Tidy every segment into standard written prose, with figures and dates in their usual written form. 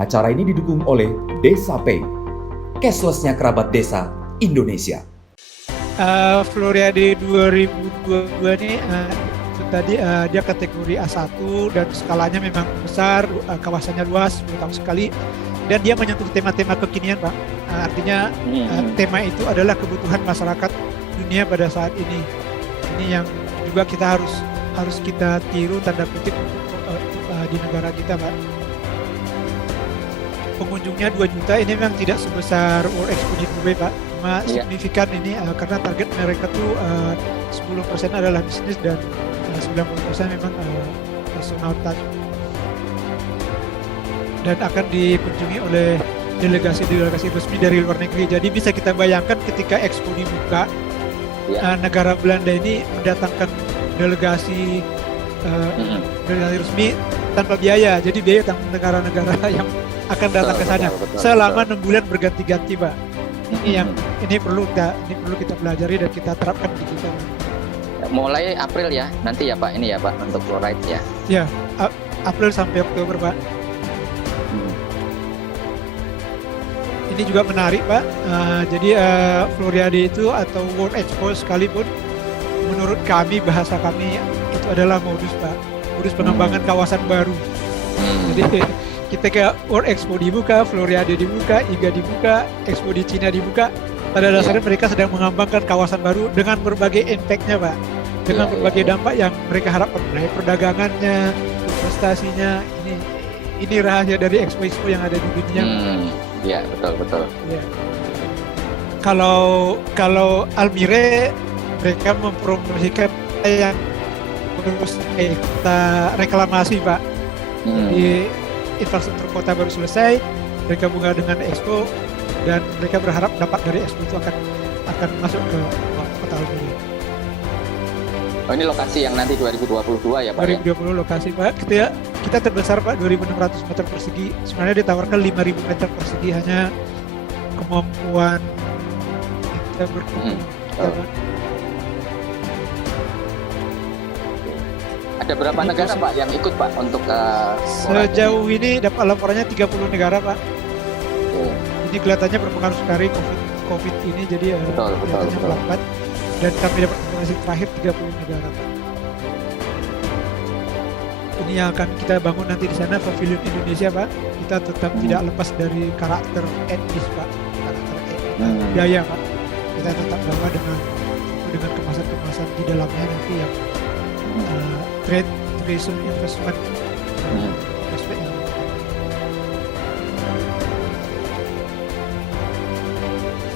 Acara ini didukung oleh Desa Pay, cashless-nya kerabat desa Indonesia. Floriade 2022 ini itu tadi dia kategori A1 dan skalanya memang besar, kawasannya luas, 10 tahun sekali, dan dia menyentuh tema-tema kekinian, Pak. Artinya tema itu adalah kebutuhan masyarakat dunia pada saat ini. Ini yang juga kita harus kita tiru tanda kutip di negara kita, Pak. Pengunjungnya 2 juta, ini memang tidak sebesar World Expo di Dubai, Pak. Cuma signifikan ini karena target mereka tuh 10% adalah bisnis dan 90% memang personal touch. Dan akan dikunjungi oleh delegasi-delegasi resmi dari luar negeri. Jadi bisa kita bayangkan ketika Expo dibuka, negara Belanda ini mendatangkan delegasi resmi tanpa biaya. Jadi biaya tentang negara-negara yang akan datang ke sana selama 6 bulan berganti-ganti, Pak. Ini perlu kita pelajari dan kita terapkan di kita. Mulai April ya, nanti ya Pak, ini ya Pak untuk Floride ya. Ya, April sampai Oktober, Pak. Ini juga menarik, Pak. Jadi Floriade itu atau World Expo sekalipun, menurut kami, bahasa kami itu adalah modus, Pak. Modus pengembangan kawasan baru. Jadi ketika World Expo dibuka, Floriade dibuka, IGA dibuka, Expo di Cina dibuka, pada dasarnya mereka sedang mengembangkan kawasan baru dengan berbagai impact-nya, Pak. Dengan berbagai dampak yang mereka harapkan, mulai perdagangannya, investasinya. Ini rahasia dari expo-expo yang ada di dunia. Ya, betul. Ya. Kalau Almire, mereka mempromosikan yang terus kita reklamasi, Pak. Di infrastruktur kota baru selesai, mereka bunga dengan Expo, dan mereka berharap dampak dari Expo itu akan masuk ke kota Almere. Oh, ini lokasi yang nanti 2022 ya Pak? 2020 lokasi, Pak. Kita terbesar, Pak, 2.600 meter persegi. Sebenarnya ditawarkan 5.000 meter persegi, hanya kemampuan kita berkumpul. Ada berapa negara Pak yang ikut Pak untuk sejauh ini dapat laporannya 30 negara, Pak. Ini kelihatannya berpengaruh sekali COVID ini, jadi betul. melambat. Dan kami dapat informasi terakhir 30 negara, Pak. Ini yang akan kita bangun nanti di sana, Pavilion Indonesia, Pak. Kita tetap tidak lepas dari karakter etnis, Pak. Karakter etnis budaya, Pak. Kita tetap bawa dengan kemasan-kemasan di dalamnya nanti yang trade, tourism, investment.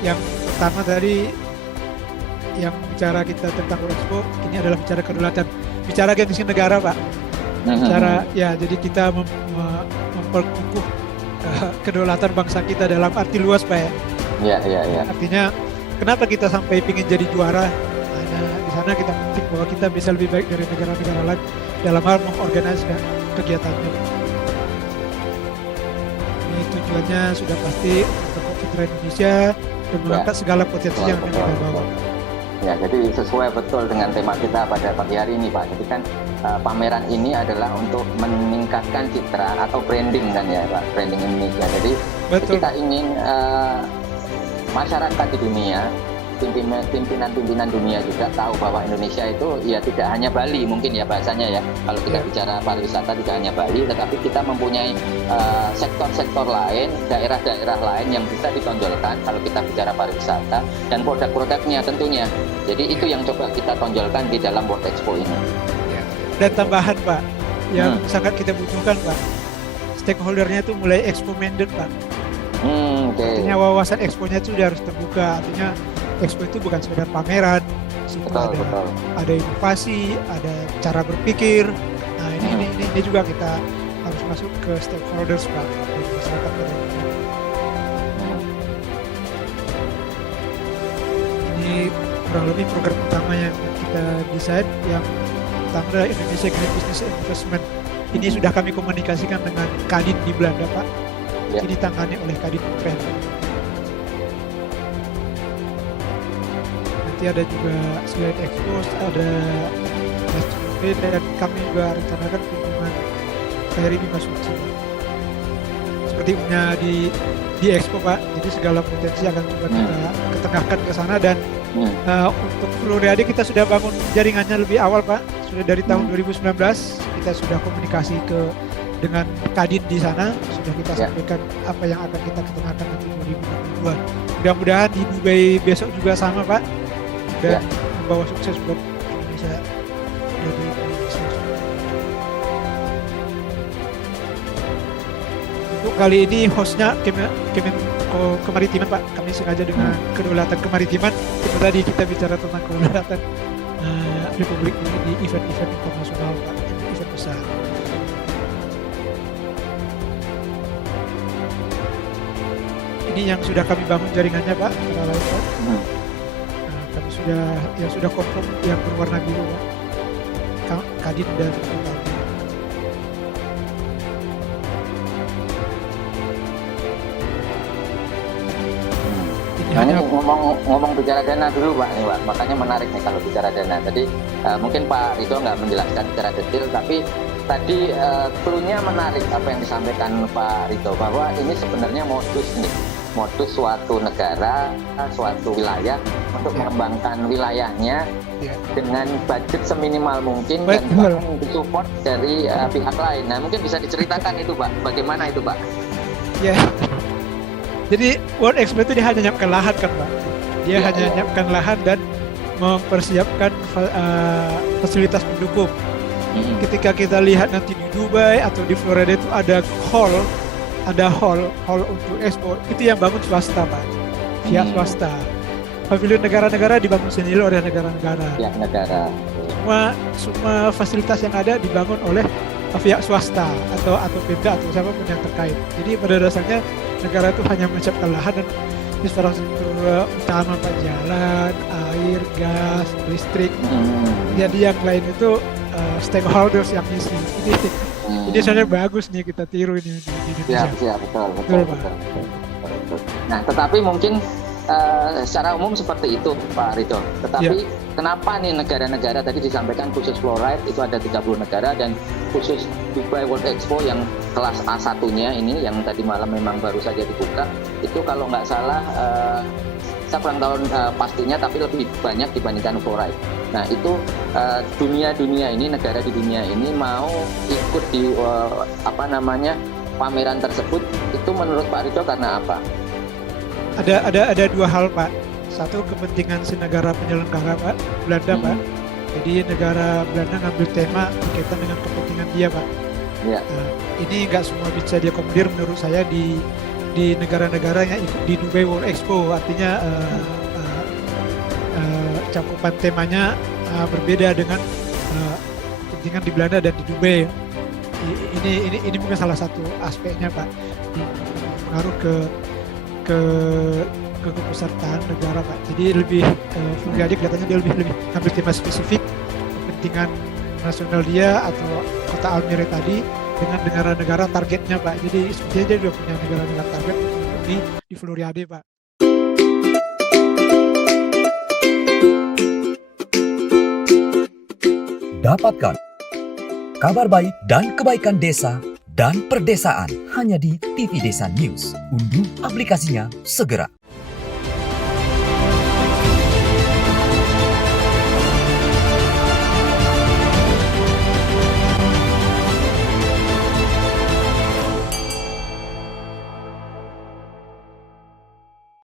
Yang pertama tadi yang bicara kita tentang World Expo, ini adalah bicara kedaulatan, bicara gengsi negara, Pak. Jadi kita memperkukuh kedaulatan bangsa kita dalam arti luas, Pak, ya. Artinya kenapa kita sampai ingin jadi juara? Di sana kita penting bahwa kita bisa lebih baik dari negara-negara lain dalam hal mengorganisasikan kegiatannya. Ini tujuannya sudah pasti untuk Citra Indonesia dan mengangkat segala potensi yang kita bawa. Ya, jadi sesuai betul dengan tema kita pada pagi hari ini, Pak. Jadi kan pameran ini adalah untuk meningkatkan citra atau branding kan ya, Pak, branding Indonesia. Jadi kita ingin masyarakat di dunia, pimpinan dunia juga tahu bahwa Indonesia itu ya tidak hanya Bali, mungkin ya bahasanya ya. Kalau kita bicara pariwisata tidak hanya Bali, tetapi kita mempunyai sektor-sektor lain, daerah-daerah lain yang bisa ditonjolkan kalau kita bicara pariwisata dan produk-produknya tentunya. Jadi itu yang coba kita tonjolkan di dalam World Expo ini. Dan tambahan, Pak, yang sangat kita butuhkan, Pak, stakeholdernya itu mulai expo-minded, Pak. Artinya wawasan expo-nya itu harus terbuka. Artinya Expo itu bukan sekedar pameran, ada inovasi, ada cara berpikir. Nah, ini juga kita harus masuk ke stakeholders, Pak, dari masyarakat. Ini kurang lebih program utama yang kita desain. Yang pertama adalah Indonesia Green Business Investment. Ini sudah kami komunikasikan dengan Kadin di Belanda, Pak. Ini ditangani oleh Kadin Trend. Nanti ada juga selain Expo, ada dan kami juga rencanakan kunjungan KRI Bima Suci. seperti umumnya di Expo Pak. Jadi segala potensi akan coba kita ketengahkan ke sana, dan untuk Floriade kita sudah bangun jaringannya lebih awal Pak. Sudah dari tahun 2019 kita sudah komunikasi dengan Kadin di sana, sudah kita sampaikan apa yang akan kita ketengahkan nanti 2022. Mudah-mudahan di Dubai besok juga sama Pak, dan membawa sukses buat Indonesia dari untuk kali ini hostnya Kemenko Kemaritiman Pak. Kami sengaja dengan kedaulatan kemaritiman. Itu tadi kita bicara tentang kedaulatan Republik ini di event-event internasional Pak, event besar. Ini yang sudah kami bangun jaringannya Pak, antara lain Pak. Kami sudah confirm yang berwarna biru Pak, Kadin dan Total. Nah ini ngomong bicara dana dulu Pak, nih Pak. Makanya menarik nih kalau bicara dana. Tadi mungkin Pak Ridho nggak menjelaskan secara detail, tapi tadi clue-nya menarik apa yang disampaikan Pak Ridho, bahwa ini sebenarnya modus suatu negara, suatu wilayah untuk mengembangkan wilayahnya dengan budget seminimal mungkin dan bahkan support dari pihak lain. Nah mungkin bisa diceritakan itu Pak, bagaimana itu Pak? Ya. Jadi World Expo itu dia hanya nyiapkan lahan kan Pak. Dia hanya nyiapkan lahan dan mempersiapkan fasilitas pendukung. Ketika kita lihat nanti di Dubai atau di Florida itu ada hall untuk Expo, itu yang bangun swasta Pak, via swasta. Pavilion negara-negara dibangun sendiri oleh negara-negara. Ya, negara. Semua fasilitas yang ada dibangun oleh pihak swasta atau Pemda atau siapapun yang terkait. Jadi pada dasarnya negara itu hanya menyiapkan lahan dan infrastruktur utama Pak, jalan, air, gas, listrik. Jadi yang lain itu stakeholders yang ngisi. Ini sebenarnya bagus nih kita tiru ini di Indonesia. Ya, betul. Nah, tetapi mungkin secara umum seperti itu Pak Ridho. Tetapi kenapa nih negara-negara tadi disampaikan khusus Floride itu ada 30 negara, dan khusus Dubai World Expo yang kelas A1-nya ini yang tadi malam memang baru saja dibuka, itu kalau nggak salah saya kurang tahu pastinya, tapi lebih banyak dibandingkan Floride. Nah itu dunia ini, negara di dunia ini mau ikut di pameran tersebut, itu menurut Pak Ridho karena apa? Ada dua hal Pak. Satu, kepentingan si negara penyelenggara Pak, Belanda Pak. Jadi negara Belanda ngambil tema berkaitan dengan kepentingan dia Pak. Ini nggak semua bisa diakomodir menurut saya di negara-negara yang ikut di Dubai World Expo. Artinya cakupan temanya berbeda dengan kepentingan di Belanda dan di Dubai. Ini mungkin salah satu aspeknya Pak, pengaruh ke kepesertaan negara Pak. Jadi lebih Floriade kelihatannya dia lebih ambil tema spesifik kepentingan nasional dia atau kota Almere tadi dengan negara-negara targetnya Pak. Jadi sepertinya dia sudah punya negara-negara target di Floriade Pak. Dapatkan kabar baik dan kebaikan desa dan perdesaan hanya di TV Desa News. Unduh aplikasinya segera.